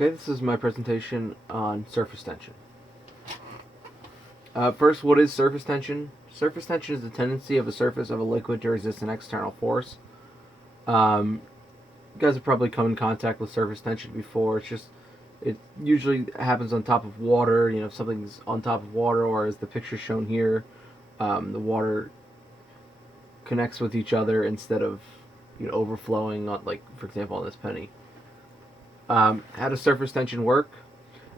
Okay, this is my presentation on surface tension. First, what is surface tension? Surface tension is the tendency of a surface of a liquid to resist an external force. You guys have probably come in contact with surface tension before. It usually happens on top of water. If something's on top of water, or as the picture shown here, the water connects with each other instead of overflowing, on, like for example on this penny. How does surface tension work?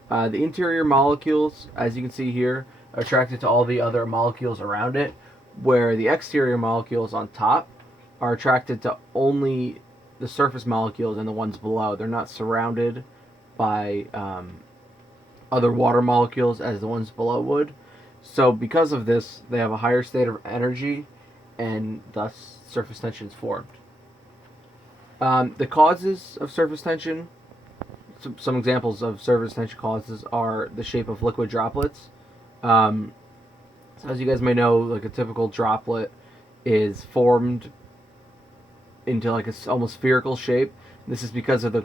The interior molecules, as you can see here, are attracted to all the other molecules around it, where the exterior molecules on top are attracted to only the surface molecules and the ones below. They're not surrounded by other water molecules as the ones below would. So because of this, they have a higher state of energy, and thus surface tension is formed. The causes of surface tension, some examples of surface tension causes are the shape of liquid droplets. So as you guys may know, like a typical droplet is formed into like a almost spherical shape. This is because of the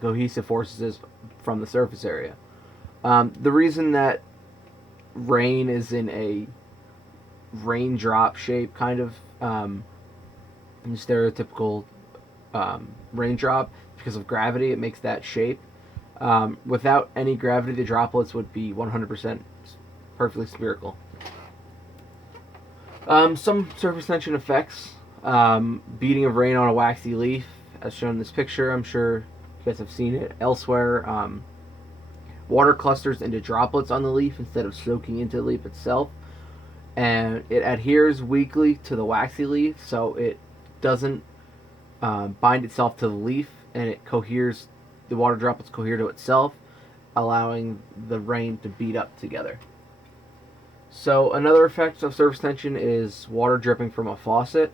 cohesive forces from the surface area. The reason that rain is in a raindrop shape, kind of stereotypical raindrop, because of gravity, it makes that shape. Without any gravity, the droplets would be 100% perfectly spherical. Some surface tension effects. Beating of rain on a waxy leaf, as shown in this picture. I'm sure you guys have seen it elsewhere. Water clusters into droplets on the leaf instead of soaking into the leaf itself. And it adheres weakly to the waxy leaf, so it doesn't bind itself to the leaf, and the water droplets cohere to itself, allowing the rain to beat up together. So another effect of surface tension is water dripping from a faucet.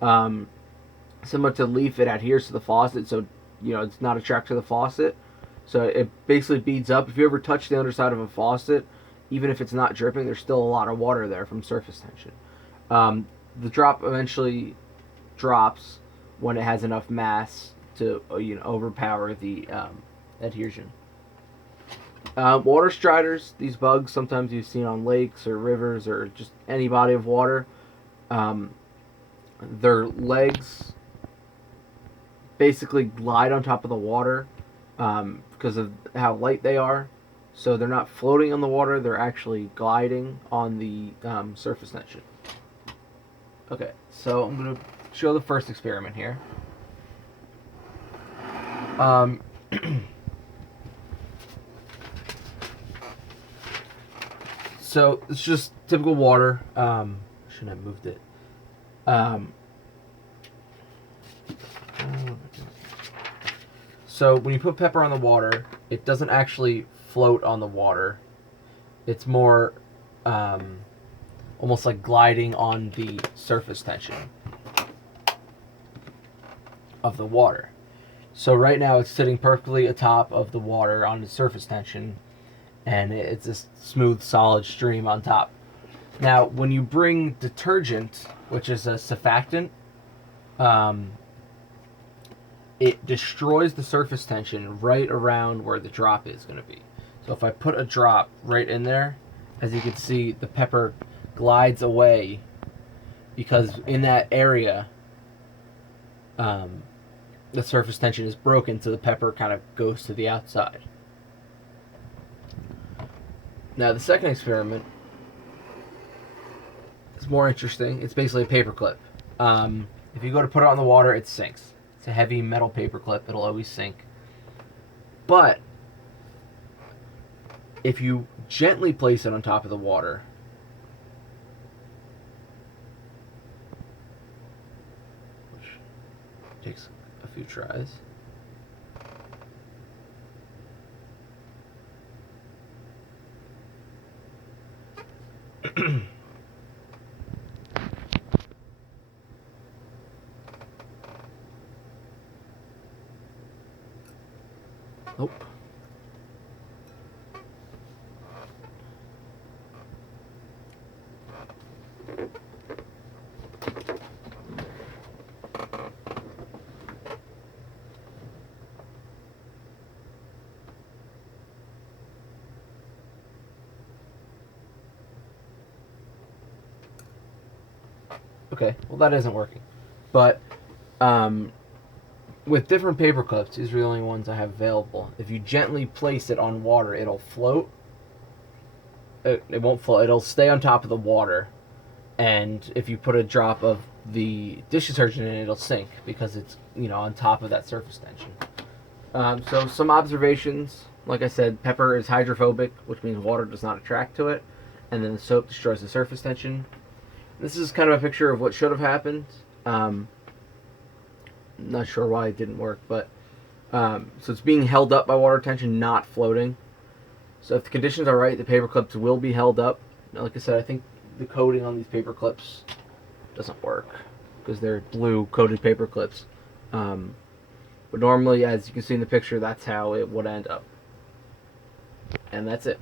Similar to the leaf, it adheres to the faucet, so it's not attracted to the faucet. So it basically beads up. If you ever touch the underside of a faucet, even if it's not dripping, there's still a lot of water there from surface tension. The drop eventually drops when it has enough mass to overpower the adhesion. Water striders, these bugs sometimes you've seen on lakes or rivers or just any body of water. Their legs basically glide on top of the water because of how light they are. So they're not floating on the water, they're actually gliding on the surface tension. Okay, so I'm going to show the first experiment here. So it's just typical water. Shouldn't have moved it. So when you put pepper on the water, it doesn't actually float on the water. It's more almost like gliding on the surface tension of the water. So right now it's sitting perfectly atop of the water on the surface tension, and it's a smooth, solid stream on top. Now, when you bring detergent, which is a surfactant, it destroys the surface tension right around where the drop is going to be. So if I put a drop right in there, as you can see, the pepper glides away because in that area, the surface tension is broken, so the pepper kind of goes to the outside. Now, the second experiment is more interesting. It's basically a paper clip. If you go to put it on the water, it sinks. It's a heavy metal paper clip. It'll always sink. But if you gently place it on top of the water, which takes a few tries, nope. Okay, well that isn't working. But with different paper clips, these are the only ones I have available. If you gently place it on water, it'll float. It won't float. It'll stay on top of the water. And if you put a drop of the dish detergent in it, it'll sink because it's, on top of that surface tension. So some observations. Like I said, pepper is hydrophobic, which means water does not attract to it. And then the soap destroys the surface tension. This is kind of a picture of what should have happened. Not sure why it didn't work, but so it's being held up by water tension, not floating. So if the conditions are right, the paper clips will be held up. Now, like I said, I think the coating on these paper clips doesn't work because they're blue coated paper clips. But normally, as you can see in the picture, that's how it would end up. And that's it.